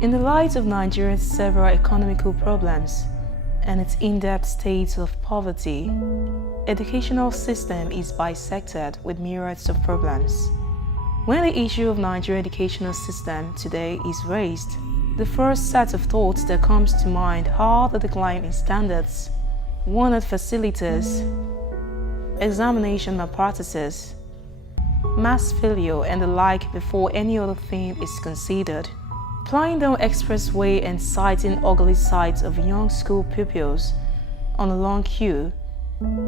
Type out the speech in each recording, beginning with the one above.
In the light of Nigeria's several economical problems and its in-depth state of poverty, educational system is bisected with myriads of problems. When the issue of Nigerian educational system today is raised, the first set of thoughts that comes to mind are the decline in standards, worn-out facilities, examination malpractices, mass failure and the like before any other thing is considered. Flying down expressway and sighting ugly sights of young school pupils on a long queue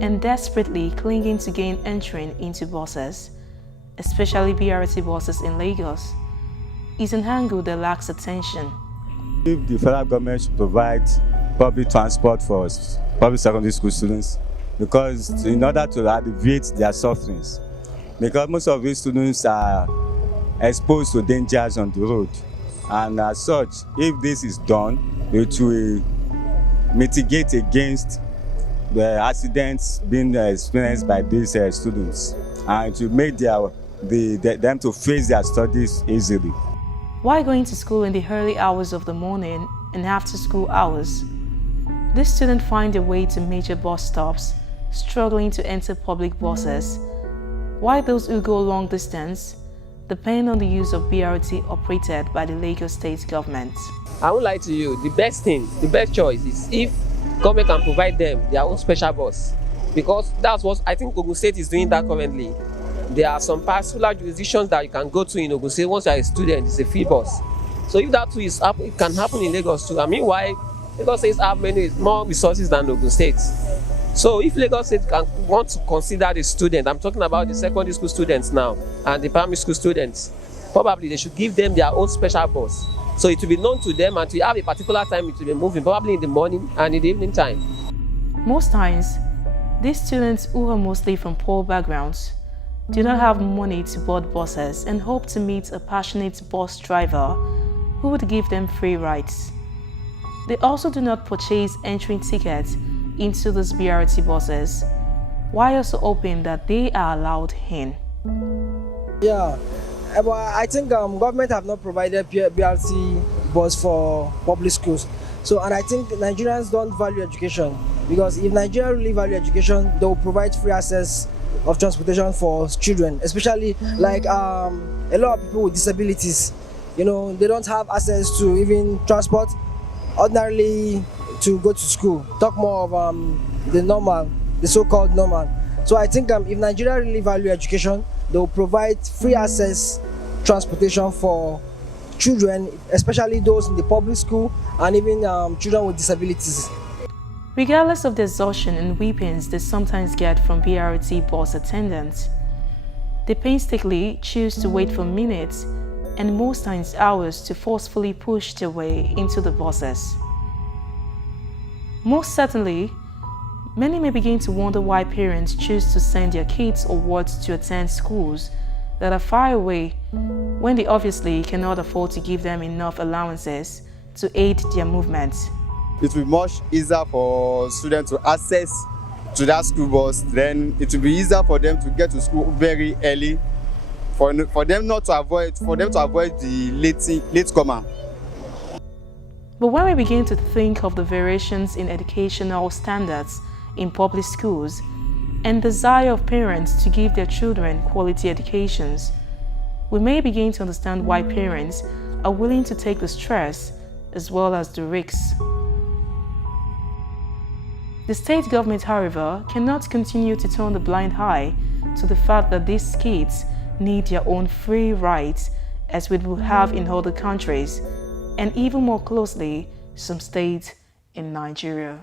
and desperately clinging to gain entry into buses, especially BRT buses in Lagos, is an angle that lacks attention. If the federal government should provide public transport for public secondary school students, because in order to alleviate their sufferings, because most of these students are exposed to dangers on the road. And as such, if this is done, it will mitigate against the accidents being experienced by these students, and to make them to face their studies easily. While going to school in the early hours of the morning and after school hours, these students find their way to major bus stops, struggling to enter public buses, while those who go long distance depend on the use of BRT operated by the Lagos State government. I won't lie to you, the best choice is if government can provide them their own special bus, because that's what I think Ogun State is doing that currently. There are some particular jurisdictions that you can go to in Ogun State once you are a student, it's a free bus. So if that too is it can happen in Lagos too. I mean, why Lagos State have more resources than Ogun State? So if Lagos State want to consider the student, I'm talking about the secondary school students now and the primary school students, probably they should give them their own special bus. So it will be known to them and to have a particular time it will be moving, probably in the morning and in the evening time. Most times, these students who are mostly from poor backgrounds do not have money to board buses and hope to meet a passionate bus driver who would give them free rides. They also do not purchase entry tickets into these BRT buses, while also hoping that they are allowed in. Yeah, but I think government have not provided BRT bus for public schools. So, and I think Nigerians don't value education, because if Nigeria really value education, they will provide free access of transportation for children, especially like a lot of people with disabilities. You know, they don't have access to even transport ordinarily to go to school. Talk more of the so-called normal. So I think if Nigeria really value education, they will provide free access transportation for children, especially those in the public school and even children with disabilities. Regardless of the exhaustion and weepings they sometimes get from BRT bus attendants, they painstakingly choose to wait for minutes and most times hours to forcefully push their way into the buses. Most certainly, many may begin to wonder why parents choose to send their kids or wards to attend schools that are far away when they obviously cannot afford to give them enough allowances to aid their movement. It will be much easier for students to access to that school bus. Then it will be easier for them to get to school very early, for them to avoid the late comer. But when we begin to think of the variations in educational standards in public schools and desire of parents to give their children quality educations, we may begin to understand why parents are willing to take the stress as well as the risks. The state government, however, cannot continue to turn a blind eye to the fact that these kids need their own free rides as we will have in other countries, and even more closely, some states in Nigeria.